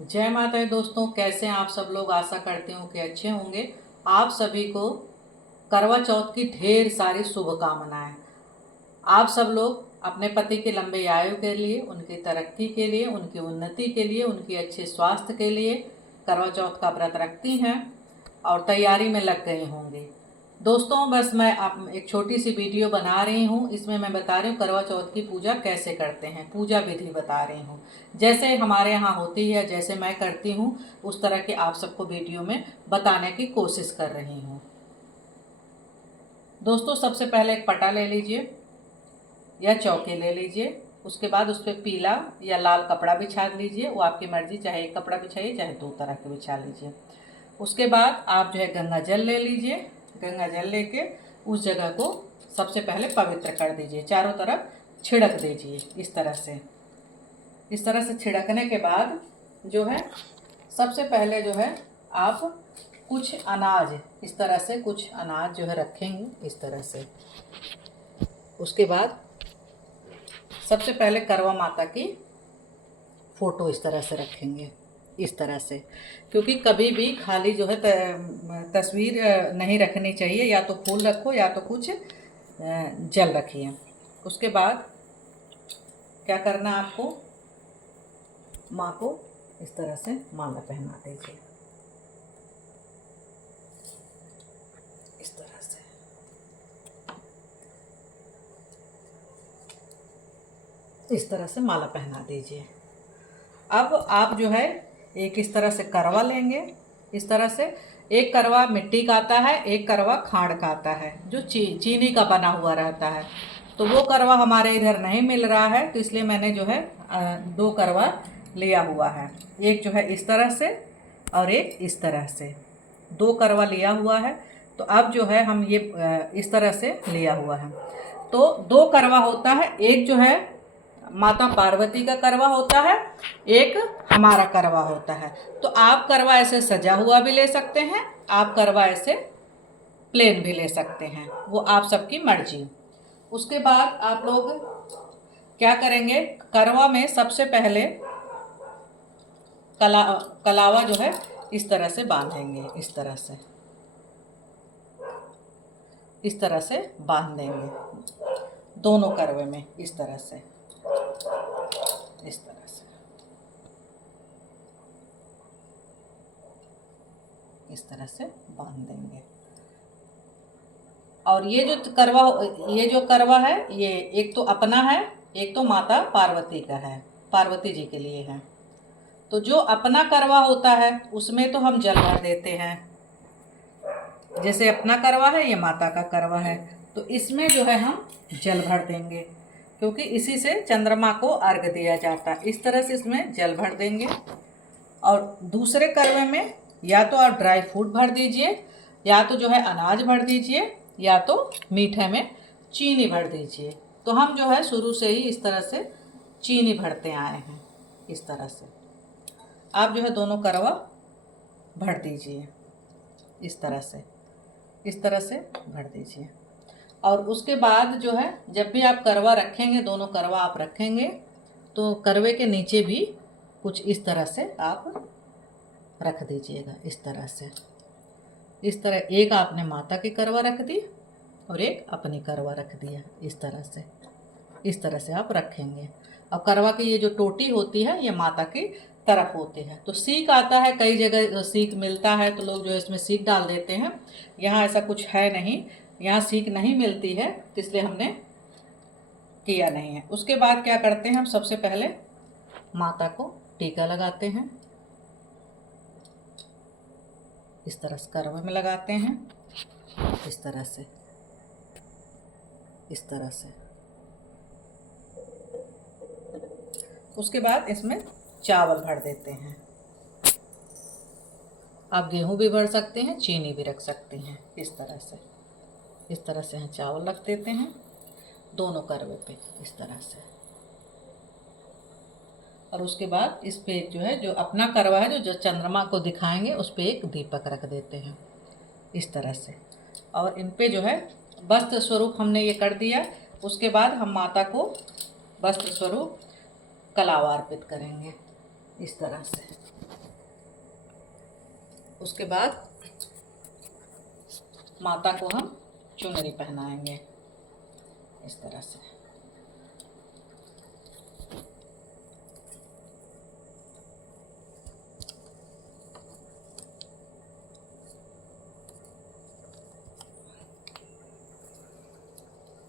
जय माता दी दोस्तों, कैसे हैं आप सब लोग। आशा करती हूँ कि अच्छे होंगे। आप सभी को करवा चौथ की ढेर सारी शुभकामनाएं। आप सब लोग अपने पति के लंबे आयु के लिए, उनकी तरक्की के लिए, उनकी उन्नति के लिए, उनके अच्छे स्वास्थ्य के लिए करवा चौथ का व्रत रखती हैं और तैयारी में लग गए होंगे। दोस्तों, बस मैं आप एक छोटी सी वीडियो बना रही हूँ। इसमें मैं बता रही हूँ करवा चौथ की पूजा कैसे करते हैं, पूजा विधि बता रही हूँ। जैसे हमारे यहाँ होती है, जैसे मैं करती हूँ, उस तरह के आप सबको वीडियो में बताने की कोशिश कर रही हूँ। दोस्तों, सबसे पहले एक पटा ले लीजिए या चौकी ले लीजिए। उसके बाद उस पर पीला या लाल कपड़ा बिछा लीजिए, वो आपकी मर्जी, चाहे एक कपड़ा बिछाइए चाहे दो तरह के बिछा लीजिए। उसके बाद आप जो है गंगा जल ले लीजिए। गंगा जल लेके उस जगह को सबसे पहले पवित्र कर दीजिए, चारों तरफ छिड़क दीजिए इस तरह से। इस तरह से छिड़कने के बाद जो है सबसे पहले जो है आप कुछ अनाज इस तरह से, कुछ अनाज जो है रखेंगे इस तरह से। उसके बाद सबसे पहले करवा माता की फ़ोटो इस तरह से रखेंगे, इस तरह से, क्योंकि कभी भी खाली जो है तस्वीर नहीं रखनी चाहिए। या तो फूल रखो या तो कुछ जल रखिए। उसके बाद क्या करना, आपको माँ को इस तरह से माला पहना दीजिए, इस तरह से। इस तरह से माला पहना दीजिए। अब आप जो है एक इस तरह से करवा लेंगे। इस तरह से एक करवा मिट्टी का आता है, एक करवा खाड़ का आता है, जो चीनी का बना हुआ रहता है। तो वो करवा हमारे इधर नहीं मिल रहा है, तो इसलिए मैंने जो है दो करवा लिया हुआ है। एक जो है इस तरह से और एक इस तरह से, दो करवा लिया हुआ है। तो अब जो है हम ये इस तरह से लिया हुआ है। तो दो करवा होता है, एक जो है माता पार्वती का करवा होता है, एक हमारा करवा होता है। तो आप करवा ऐसे सजा हुआ भी ले सकते हैं, आप करवा ऐसे प्लेन भी ले सकते हैं, वो आप सबकी मर्जी। उसके बाद आप लोग क्या करेंगे, करवा में सबसे पहले कलावा जो है इस तरह से बांधेंगे, इस तरह से, इस तरह से बांध देंगे दोनों करवे में, इस तरह से, इस तरह से, इस तरह से बांध देंगे। और ये जो करवा है, ये एक तो अपना है, एक तो माता पार्वती का है, पार्वती जी के लिए है। तो जो अपना करवा होता है उसमें तो हम जल भर देते हैं। जैसे अपना करवा है, ये माता का करवा है, तो इसमें जो है हम जल भर देंगे, क्योंकि इसी से चंद्रमा को अर्घ दिया जाता है। इस तरह से इसमें जल भर देंगे। और दूसरे करवे में या तो आप ड्राई फ्रूट भर दीजिए, या तो जो है अनाज भर दीजिए, या तो मीठे में चीनी भर दीजिए। तो हम जो है शुरू से ही इस तरह से चीनी भरते आए हैं। इस तरह से आप जो है दोनों करवा भर दीजिए, इस तरह से, इस तरह से भर दीजिए। और उसके बाद जो है जब भी आप करवा रखेंगे, दोनों करवा आप रखेंगे, तो करवे के नीचे भी कुछ इस तरह से आप रख दीजिएगा, इस तरह से। इस तरह एक आपने माता की करवा रख दी और एक अपनी करवा रख दिया, इस तरह से, इस तरह से आप रखेंगे। और करवा की ये जो टोटी होती है, ये माता की तरफ होती है। तो सीख आता है, कई जगह सीख मिलता है, तो लोग जो है इसमें सीख डाल देते हैं। यहाँ ऐसा कुछ है नहीं, यहाँ सीख नहीं मिलती है, तो इसलिए हमने किया नहीं है। उसके बाद क्या करते हैं, हम सबसे पहले माता को टीका लगाते हैं, इस तरह से करवे में लगाते हैं, इस तरह से, इस तरह से। उसके बाद इसमें चावल भर देते हैं। आप गेहूं भी भर सकते हैं, चीनी भी रख सकते हैं, इस तरह से। इस तरह से हम चावल रख देते हैं दोनों करवे पे, इस तरह से। और उसके बाद इस पे जो है, जो अपना करवा है, जो चंद्रमा को दिखाएंगे, उस पे एक दीपक रख देते हैं, इस तरह से। और इन पे जो है वस्त्र स्वरूप हमने ये कर दिया। उसके बाद हम माता को वस्त्र स्वरूप कलावा अर्पित करेंगे, इस तरह से। उसके बाद माता को हम चुनरी पहनाएंगे इस तरह से।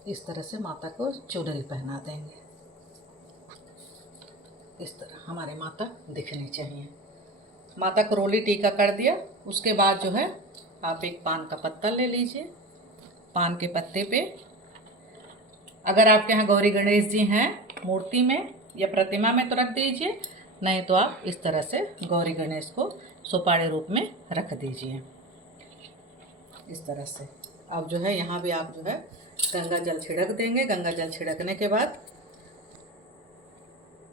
इस तरह से माता को चुनरी पहना देंगे। इस तरह हमारे माता दिखनी चाहिए। माता को रोली टीका कर दिया। उसके बाद जो है आप एक पान का पत्ता ले लीजिए। पान के पत्ते पे अगर आपके यहाँ गौरी गणेश जी हैं मूर्ति में या प्रतिमा में तो रख दीजिए, नहीं तो आप इस तरह से गौरी गणेश को सुपाड़ी रूप में रख दीजिए इस तरह से। अब जो है यहाँ भी आप जो है गंगा जल छिड़क देंगे। गंगा जल छिड़कने के बाद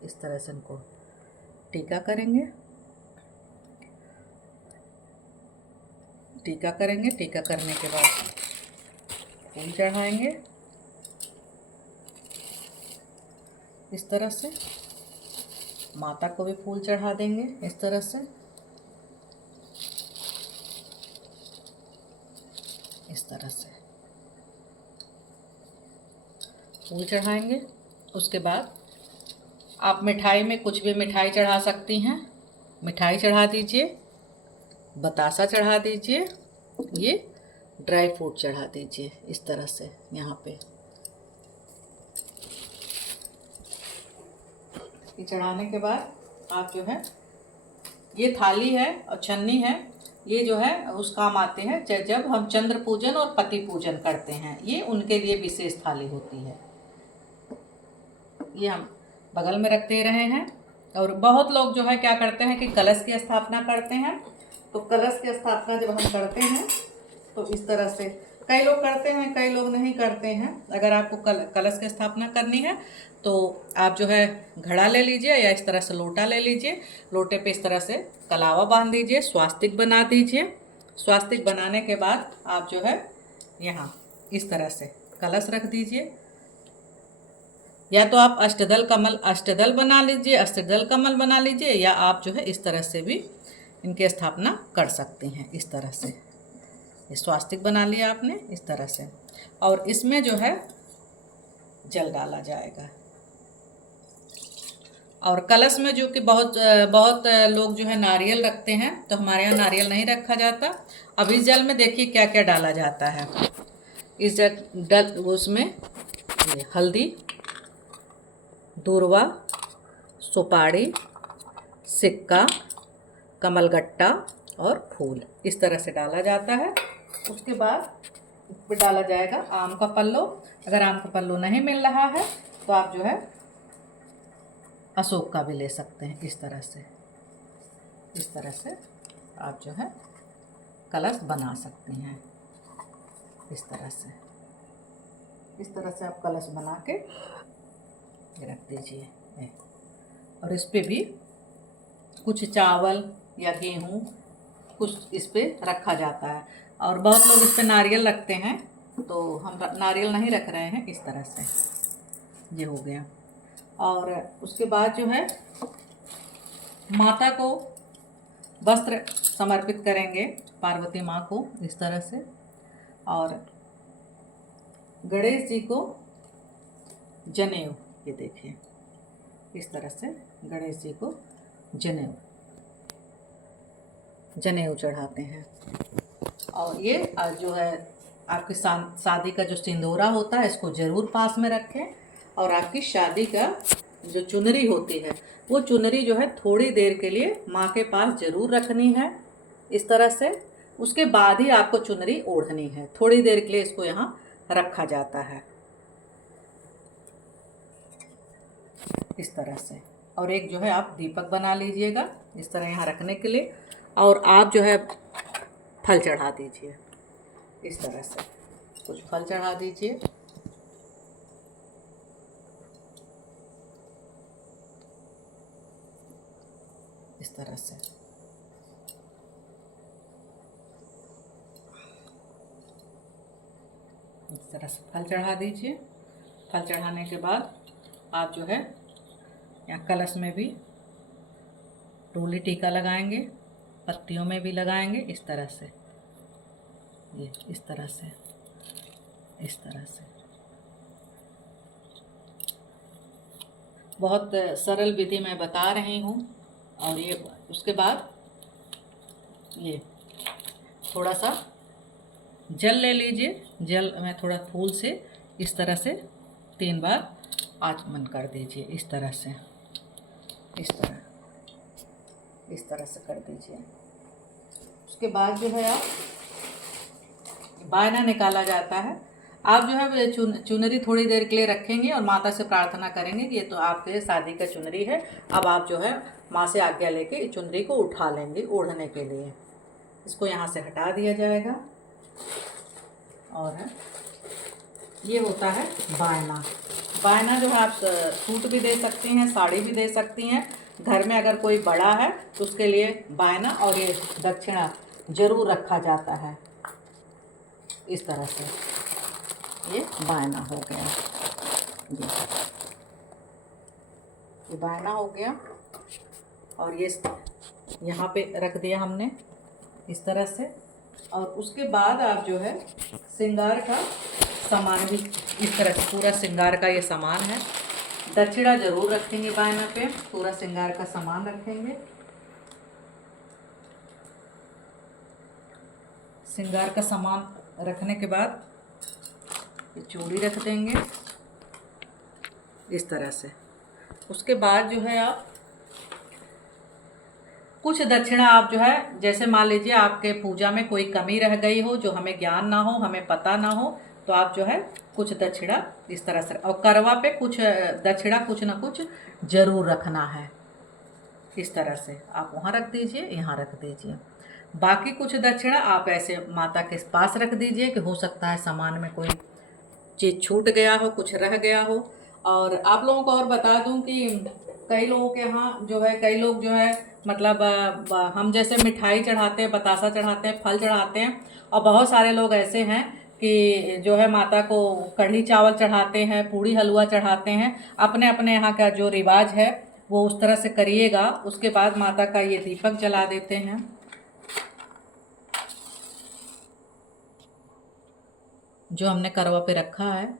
इस तरह से इनको टीका करेंगे। टीका करेंगे। टीका करने के बाद फूल चढ़ाएंगे इस तरह से। माता को भी फूल चढ़ा देंगे इस तरह से। इस तरह से फूल चढ़ाएंगे। उसके बाद आप मिठाई में कुछ भी मिठाई चढ़ा सकती हैं। मिठाई चढ़ा दीजिए, बतासा चढ़ा दीजिए, ये ड्राई फ्रूट चढ़ा दीजिए इस तरह से। यहाँ पे ये चढ़ाने के बाद आप जो है ये थाली है और छन्नी है, ये जो है उस काम आते हैं जब हम चंद्र पूजन और पति पूजन करते हैं। ये उनके लिए विशेष थाली होती है। ये हम बगल में रख दे रहे हैं। और बहुत लोग जो है क्या करते हैं कि कलश की स्थापना करते हैं। तो कलश की स्थापना जब हम करते हैं तो इस तरह से कई लोग करते हैं, कई लोग नहीं करते हैं। अगर आपको कलश की स्थापना करनी है तो आप जो है घड़ा ले लीजिए या इस तरह से लोटा ले लीजिए। लोटे पे इस तरह से कलावा बांध दीजिए, स्वास्तिक बना दीजिए। स्वास्तिक बनाने के बाद आप जो है यहाँ इस तरह से कलश रख दीजिए। या तो आप अष्टदल बना लीजिए, अष्टदल कमल बना लीजिए, या आप जो है इस तरह से भी इनकी स्थापना कर सकती हैं इस तरह से। ये स्वास्तिक बना लिया आपने इस तरह से। और इसमें जो है जल डाला जाएगा। और कलश में जो कि बहुत लोग जो है नारियल रखते हैं, तो हमारे यहाँ नारियल नहीं रखा जाता। अब इस जल में देखिए क्या क्या डाला जाता है। इस उसमें ये हल्दी, दूर्वा, सुपाड़ी, सिक्का, कमलगट्टा और फूल इस तरह से डाला जाता है। उसके बाद इस पर डाला जाएगा आम का पल्लो। अगर आम का पल्लो नहीं मिल रहा है तो आप जो है अशोक का भी ले सकते हैं इस तरह से। इस तरह से आप जो है कलश बना सकती हैं इस तरह से। इस तरह से आप कलश बना के रख दीजिए। और इस पे भी कुछ चावल या गेहूँ कुछ इस पे रखा जाता है। और बहुत लोग इस पे नारियल रखते हैं, तो हम नारियल नहीं रख रहे हैं इस तरह से। ये हो गया। और उसके बाद जो है माता को वस्त्र समर्पित करेंगे, पार्वती माँ को इस तरह से। और गणेश जी को जनेऊ, ये देखिए इस तरह से गणेश जी को जनेऊ चढ़ाते हैं। और ये जो है आपकी शादी का जो सिंदूरा होता है इसको ज़रूर पास में रखें। और आपकी शादी का जो चुनरी होती है वो चुनरी जो है थोड़ी देर के लिए माँ के पास ज़रूर रखनी है इस तरह से। उसके बाद ही आपको चुनरी ओढ़नी है। थोड़ी देर के लिए इसको यहाँ रखा जाता है इस तरह से। और एक जो है आप दीपक बना लीजिएगा इस तरह यहाँ रखने के लिए। और आप जो है फल चढ़ा दीजिए इस तरह से। कुछ फल चढ़ा दीजिए। इस तरह से फल चढ़ा दीजिए। फल चढ़ाने के बाद आप जो है यहाँ कलश में भी डोली टीका लगाएंगे, पत्तियों में भी लगाएंगे इस तरह से, ये इस तरह से, इस तरह से। बहुत सरल विधि मैं बता रही हूँ। और ये उसके बाद ये थोड़ा सा जल ले लीजिए, जल में थोड़ा फूल से इस तरह से 3 बार आचमन कर दीजिए, इस तरह से, इस तरह से कर दीजिए। उसके बाद जो है आप बायना निकाला जाता है। आप जो है चुनरी थोड़ी देर के लिए रखेंगे और माता से प्रार्थना करेंगे कि ये तो आपके शादी का चुनरी है, अब आप जो है माँ से आज्ञा लेके चुनरी को उठा लेंगे ओढ़ने के लिए। इसको यहाँ से हटा दिया जाएगा। और ये होता है बायना। बायना जो है आप सूट भी दे सकती हैं, साड़ी भी दे सकती हैं। घर में अगर कोई बड़ा है तो उसके लिए बायना और ये दक्षिणा जरूर रखा जाता है। इस तरह से ये बायना हो गया, ये बायना हो गया। और ये यहाँ पे रख दिया हमने इस तरह से। और उसके बाद आप जो है श्रृंगार का सामान भी इस तरह से, पूरा श्रृंगार का ये सामान है। दक्षिणा जरूर रखेंगे बायना पे, पूरा श्रृंगार का सामान रखेंगे। श्रृंगार का सामान रखने के बाद ये चूड़ी रख देंगे इस तरह से। उसके बाद जो है आप कुछ दक्षिणा आप जो है, जैसे मान लीजिए आपके पूजा में कोई कमी रह गई हो जो हमें ज्ञान ना हो, हमें पता ना हो, तो आप जो है कुछ दक्षिणा इस तरह से, और करवा पे कुछ दक्षिणा कुछ ना कुछ जरूर रखना है। इस तरह से आप वहाँ रख दीजिए, यहाँ रख दीजिए। बाकी कुछ दक्षिणा आप ऐसे माता के पास रख दीजिए कि हो सकता है सामान में कोई चीज़ छूट गया हो, कुछ रह गया हो। और आप लोगों को और बता दूं कि कई लोगों के यहाँ जो है, कई लोग जो है मतलब हम जैसे मिठाई चढ़ाते हैं, बतासा चढ़ाते हैं, फल चढ़ाते हैं, और बहुत सारे लोग ऐसे हैं कि जो है माता को कढ़ी चावल चढ़ाते हैं, पूड़ी हलवा चढ़ाते हैं। अपने अपने यहाँ का जो रिवाज है वो उस तरह से करिएगा। उसके बाद माता का ये दीपक जला देते हैं। जो हमने करवा पे रखा है,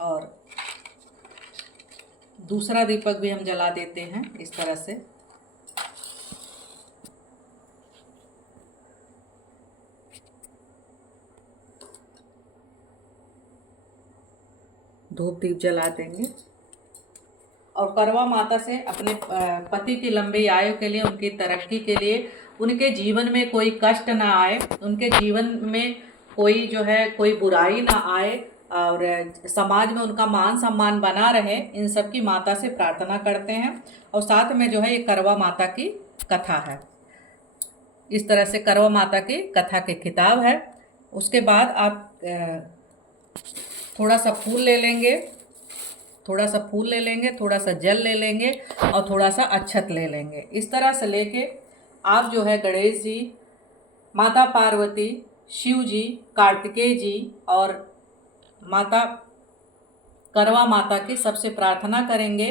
और दूसरा दीपक भी हम जला देते हैं इस तरह से। धूप दीप जला देंगे। और करवा माता से अपने पति की लंबी आयु के लिए, उनकी तरक्की के लिए, उनके जीवन में कोई कष्ट ना आए, उनके जीवन में कोई जो है कोई बुराई ना आए, और समाज में उनका मान सम्मान बना रहे, इन सब की माता से प्रार्थना करते हैं। और साथ में जो है ये करवा माता की कथा है। इस तरह से करवा माता की कथा की किताब है। उसके बाद आप थोड़ा सा फूल ले लेंगे, थोड़ा सा फूल ले लेंगे, थोड़ा सा जल ले लेंगे, और थोड़ा सा अक्षत ले लेंगे। इस तरह से लेके आप जो है गणेश जी, माता पार्वती, शिव जी, कार्तिकेय जी और माता करवा माता की सबसे प्रार्थना करेंगे।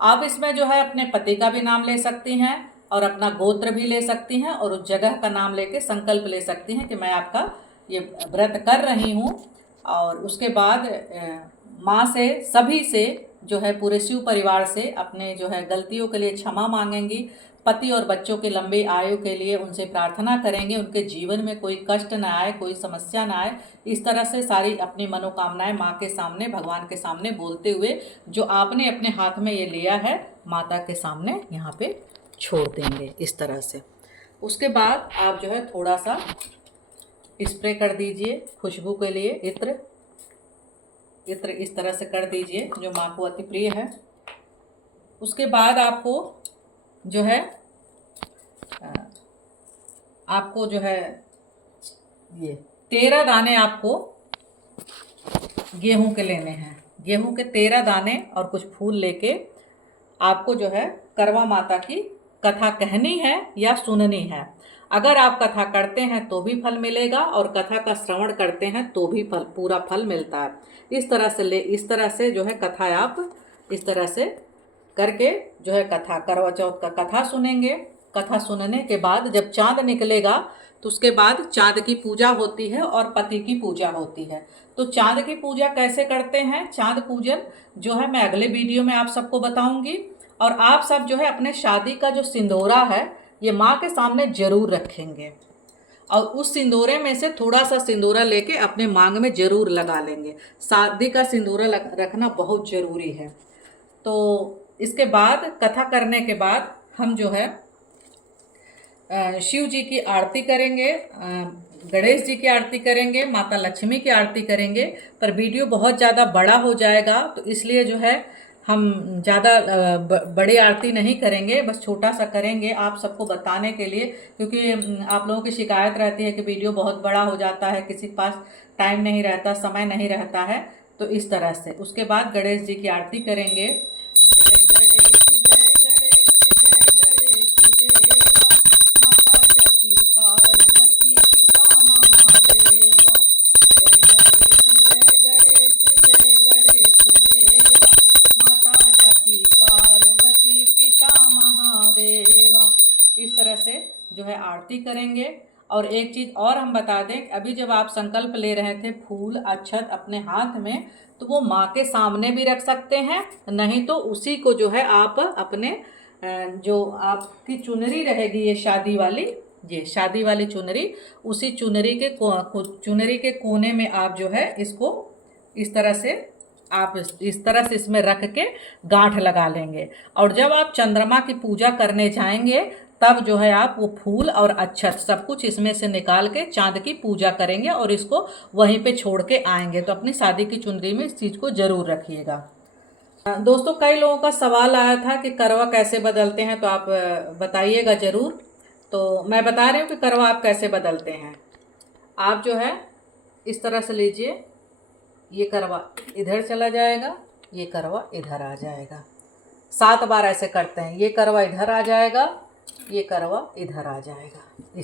आप इसमें जो है अपने पति का भी नाम ले सकती हैं और अपना गोत्र भी ले सकती हैं, और उस जगह का नाम लेके संकल्प ले सकती हैं कि मैं आपका ये व्रत कर रही हूँ। और उसके बाद माँ से, सभी से जो है पूरे शिव परिवार से अपने जो है गलतियों के लिए क्षमा मांगेंगी। पति और बच्चों की लंबी आयु के लिए उनसे प्रार्थना करेंगे, उनके जीवन में कोई कष्ट ना आए, कोई समस्या ना आए। इस तरह से सारी अपनी मनोकामनाएं माँ के सामने, भगवान के सामने बोलते हुए जो आपने अपने हाथ में ये लिया है माता के सामने यहाँ पे छोड़ देंगे इस तरह से। उसके बाद आप जो है थोड़ा सा स्प्रे कर दीजिए खुशबू के लिए, इत्र इस तरह से कर दीजिए जो माँ को अति प्रिय है। उसके बाद आपको जो है ये 13 दाने आपको गेहूं के लेने हैं। गेहूं के 13 दाने और कुछ फूल लेके आपको जो है करवा माता की कथा कहनी है या सुननी है। अगर आप कथा करते हैं तो भी फल मिलेगा और कथा का श्रवण करते हैं तो भी फल, पूरा फल मिलता है। इस तरह से जो है कथा आप इस तरह से करके जो है कथा करवा चौथ का कथा सुनेंगे। कथा सुनने के बाद जब चाँद निकलेगा तो उसके बाद चाँद की पूजा होती है और पति की पूजा होती है। तो चाँद की पूजा कैसे करते हैं, चाँद पूजन जो है मैं अगले वीडियो में आप सबको बताऊंगी। और आप सब जो है अपने शादी का जो सिंदूरा है ये माँ के सामने जरूर रखेंगे और उस सिंदूरे में से थोड़ा सा सिंदूरा लेके अपने मांग में जरूर लगा लेंगे। शादी का सिंदूरा रखना बहुत ज़रूरी है। तो इसके बाद कथा करने के बाद हम जो है शिव जी की आरती करेंगे, गणेश जी की आरती करेंगे, माता लक्ष्मी की आरती करेंगे। पर वीडियो बहुत ज़्यादा बड़ा हो जाएगा तो इसलिए जो है हम ज़्यादा बड़ी आरती नहीं करेंगे, बस छोटा सा करेंगे आप सबको बताने के लिए, क्योंकि आप लोगों की शिकायत रहती है कि वीडियो बहुत बड़ा हो जाता है, किसी के पास टाइम नहीं रहता, समय नहीं रहता है। तो इस तरह से उसके बाद गणेश जी की आरती करेंगे। जय गणेश जय गणेश जय गणेश देवा, माता जाकी पार्वती पिता महादेवा। जय गणेश जय गणेश जय गणेश देवा, माता जाकी पार्वती पिता महादेवा। इस तरह से जो है आरती करेंगे। और एक चीज़ और हम बता दें, अभी जब आप संकल्प ले रहे थे फूल अक्षत अपने हाथ में, तो वो माँ के सामने भी रख सकते हैं, नहीं तो उसी को जो है आप अपने जो आपकी चुनरी रहेगी ये शादी वाली चुनरी, उसी चुनरी के कोने में आप जो है इसको इस तरह से इसमें रख के गांठ लगा लेंगे। और जब आप चंद्रमा की पूजा करने जाएंगे तब जो है आप वो फूल और अक्षत सब कुछ इसमें से निकाल के चाँद की पूजा करेंगे और इसको वहीं पे छोड़ के आएंगे। तो अपनी शादी की चुनरी में इस चीज़ को ज़रूर रखिएगा। दोस्तों, कई लोगों का सवाल आया था कि करवा कैसे बदलते हैं, तो आप बताइएगा ज़रूर। तो मैं बता रही हूँ कि करवा आप कैसे बदलते हैं। आप जो है इस तरह से लीजिए, ये करवा इधर चला जाएगा, ये करवा इधर आ जाएगा। 7 बार ऐसे करते हैं, ये करवा इधर आ जाएगा, ये करवा इधर आ जाएगा।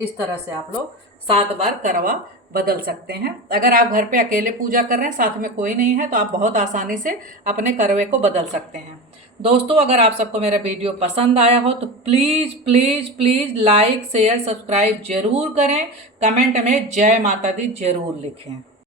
इस तरह से आप लोग 7 बार करवा बदल सकते हैं। अगर आप घर पे अकेले पूजा कर रहे हैं, साथ में कोई नहीं है, तो आप बहुत आसानी से अपने करवे को बदल सकते हैं। दोस्तों, अगर आप सबको मेरा वीडियो पसंद आया हो तो please please please like share subscribe ज़रूर करें। कमेंट में जय माता दी ज़रूर लिखें।